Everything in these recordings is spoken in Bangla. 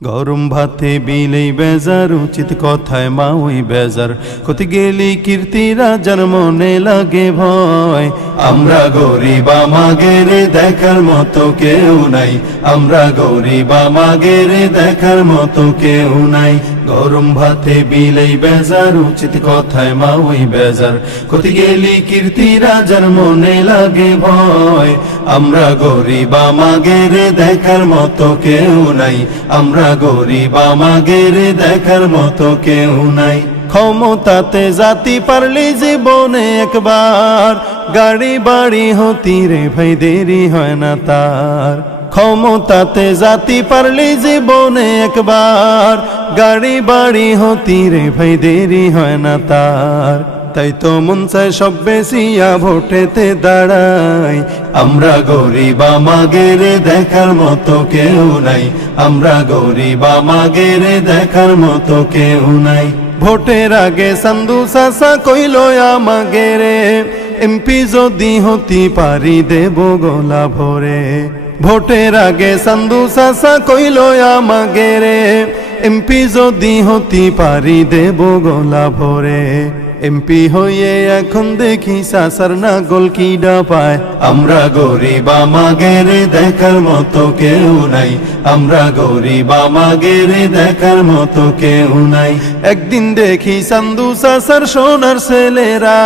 গরম ভাতে বিলেই বেজার, উচিত কথায় মা ওই বেজার। ক্ষতি গেলি কীর্তিরা যার মনে লাগে ভয়। আমরা গরিব আমাগের দেখার মতো কেউ নাই, আমরা গরিব আমাগের দেখার মতো কেউ নাই। গরম ভাতে বিলেই বেজার, উচিত কথায় মা ওই বেজার। ক্ষতি গেলি কীর্তিরা যার মনে লাগে ভয়। আমরা গরিব আমাগের দেখার মতো কেউ নাই, আমরা গরিব আমাগের দেখার মতো কেউ নাই। ক্ষমতাতে জাতি পারলি জীবনে একবার, গাড়ি বাড়ি হতি রে ভাই দেরি হয় না তার। ক্ষমতাতে জাতি পারলি জীবনে একবার, গাড়ি বাড়ি হতি রে ভাই দেরি হয় না তার। তাই তো মন চায় সব বেশিয়া ভোটেতে দাঁড়াই। আমরা গরিব আমাগের দেখার মতো কেউ নাই, আমরা গরিব আমাগের দেখার মতো কেউ নাই। ভোটের আগে সান্দু চাচা কইল আমাগেরে, এমপি যদি হতি পারি দেব গলা ভরে। ভোটের আগে সান্দু চাচা কইল আমাগেরে, এমপি যদি হতি পারি দেব গলা ভরে। এমপি হয়ে এখন দেখি চাচার নাগল কিডা পায়। আমরা গরিব আমাগের দেখার মতো কেউ নাই, আমরা গরিব আমাগের দেখার মতো কেউ নাই। একদিন দেখি চান্দু চাচার সোনার ছেলেরা,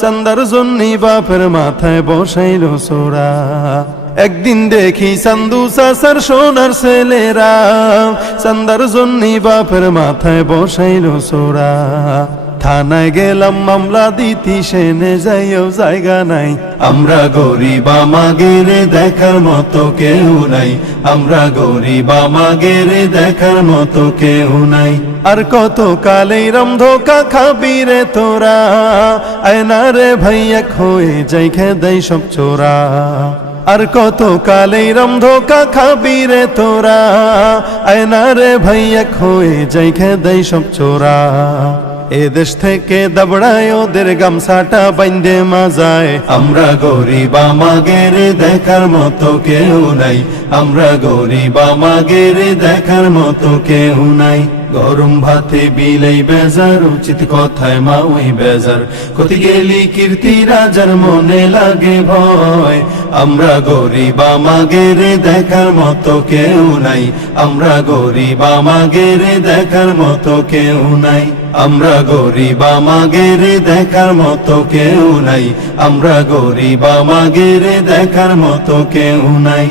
চান্দার জন্যে বাপের মাথায় বসাইল সোরা। একদিন দেখি চান্দু চাচার সোনার ছেলেরা, চান্দার জন্যে বাপের মাথায় বসাইল সোরা। থানায় গেলাম মামলা দিতি, সেনে যাইও জায়গা নাই। আমরা গরিব আমাগের দেখার মতো কেউ নাই, আমরা গরিব আমাগের দেখার মতো কেউ নাই। আর কত কালেই রাম ধোকা খাবি রে তোরা, আয়না রে ভাইয়া হয়ে যাই খেদাই সব চোরা। আর কত কালেই রাম ধোকা খাবি রে তোরা, আয়না রে ভাইয়া হয়ে যাই খেদাই সব চোরা। এ দেশ থেকে দাবড়ায় ওদের গামছাটা বাইন্দে মাজায়। আমরা গরিব আমাগের দেখার মতো কেউ নাই, আমরা গরিব আমাগের দেখার মতো কেউ নাই। গরম ভাতে বিলেই বেজার, উচিত কথায় মা ওই বেজার। ক্ষতি গেলি কীর্তিরা যার মনে লাগে ভয়। আমরা গরিব আমাগের দেখার মতো কেউ নাই, আমরা গরিব আমাগের দেখার মতো কেউ নাই। আমরা গরিব আমাগের দেখার মতো কেউ নাই, আমরা গরিব আমাগের দেখার মতো কেউ নাই।